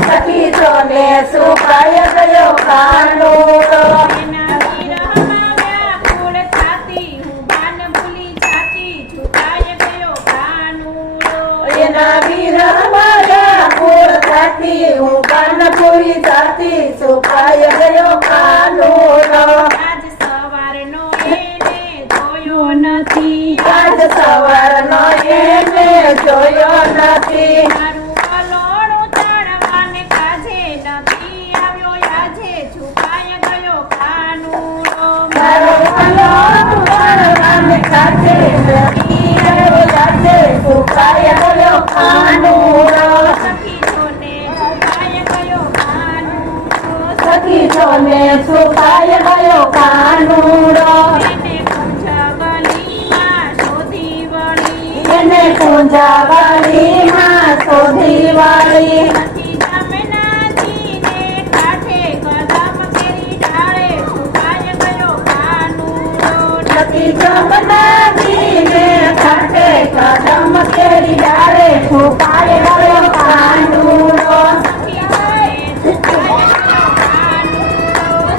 સખી જોને છુપાય ગયો કાનુડો એના વિરહમાં વ્યાકુળ થાતી હું ભાન ભૂલી જાતી છુપાય ગયો કાનુડો એના વિરહમાં વ્યાકુળ થાતી હું કાન ભૂલી જાતી છુપાય ગયો કાનુડો આજ સવારનો એને જોયો નથી આજ સવારનો એને જોયો નથી મારું અલોણું ચડવાને કાજે નથી આવ્યો આજે છુપાય ગયો કાનુડો મારો અલોણું ચડવાને કાજે નથી આવ્યો આજે છુપાય ગયો કાનુડો સખી જોને છુપાય ગયો કાનુડો સખી જોને છુપાય ગયો કાનુડો એને કુંજવલીમાં શોધી વળી એને કુંજાવલીમાં શોધી વાળી નથી જમનાજીને કાંઠે કદમ કેરી ડાળે છુપાય ગયો કાનુડો નથી જમનાજીને કાંઠે કદમ કેરી ડાળે છુપાય ગયો કાનુડો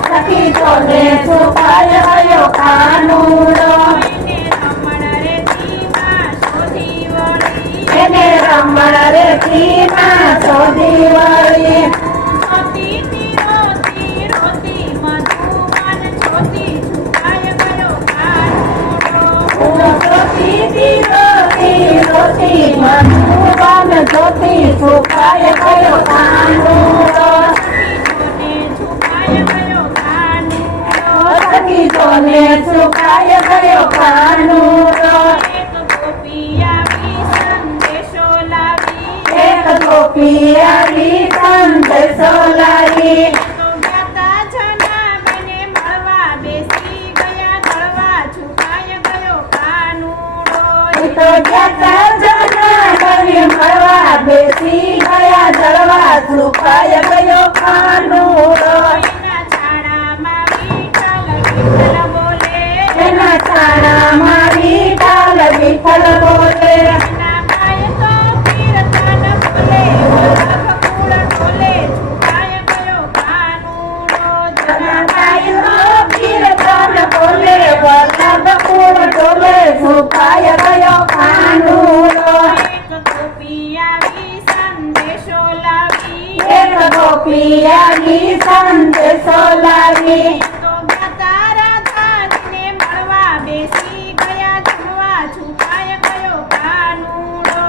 સખી જોને છુપાય ગયો કાનુડો એને રમણ રેતીમાં શોધી વાળી રોતી મધુવન જોતી છુપાય ગયો કાનુડો સખી જોને છુપાય ગયો કાનુડો એક ગોપી આવી સંદેશો લાવી તો જતા જના મને મળવા બેસી ગયા જળવા છુપાય ગયો કાનુડો એના છાણામાં વિઠ્ઠલ બોલે છુપાય ગયો કાનુડો એક ગોપી આવી સંદેશો લાવી તો રાધાજીને મળવા બેસી ગયા જમવા છુપાય ગયો કાનુડો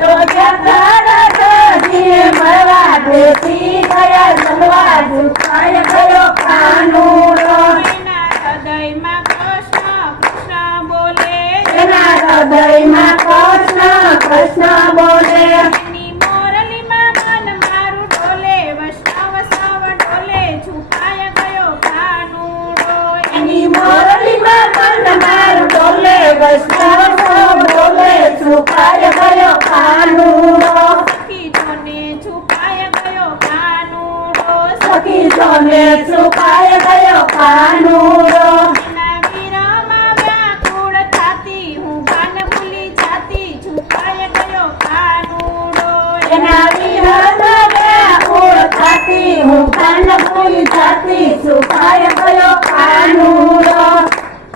તો જતા રાધાજીને મળવા બેસી ગયા જમવા છુપાય ગયો કાનુડો એના હૃદયમાં કૃષ્ણ કૃષ્ણ બોલે એના હૃદયમાં કૃષ્ણ કૃષ્ણ બોલે એની મોરલીમાં મન મારું ડોલે વૈષ્ણવ સવ ડોલે છુપાય ગયો કાનુડો એની મોરલીમાં મન મારું ડોલે વૈષ્ણવ સૌ બોલે છુપાય ગયો કાનુડો સખી જોને છુપાય ગયો કાનુડો સખી જોને છુપાય ગયો કાનુડો એના વિરહમાં વ્યાકુળ થાતી હું ભાન ભૂલી જાતી છુપાય ગયો કાનુડો એના વિરહમાં વ્યાકુળ થાતી હું કાન ભૂલી જાતી છુપાય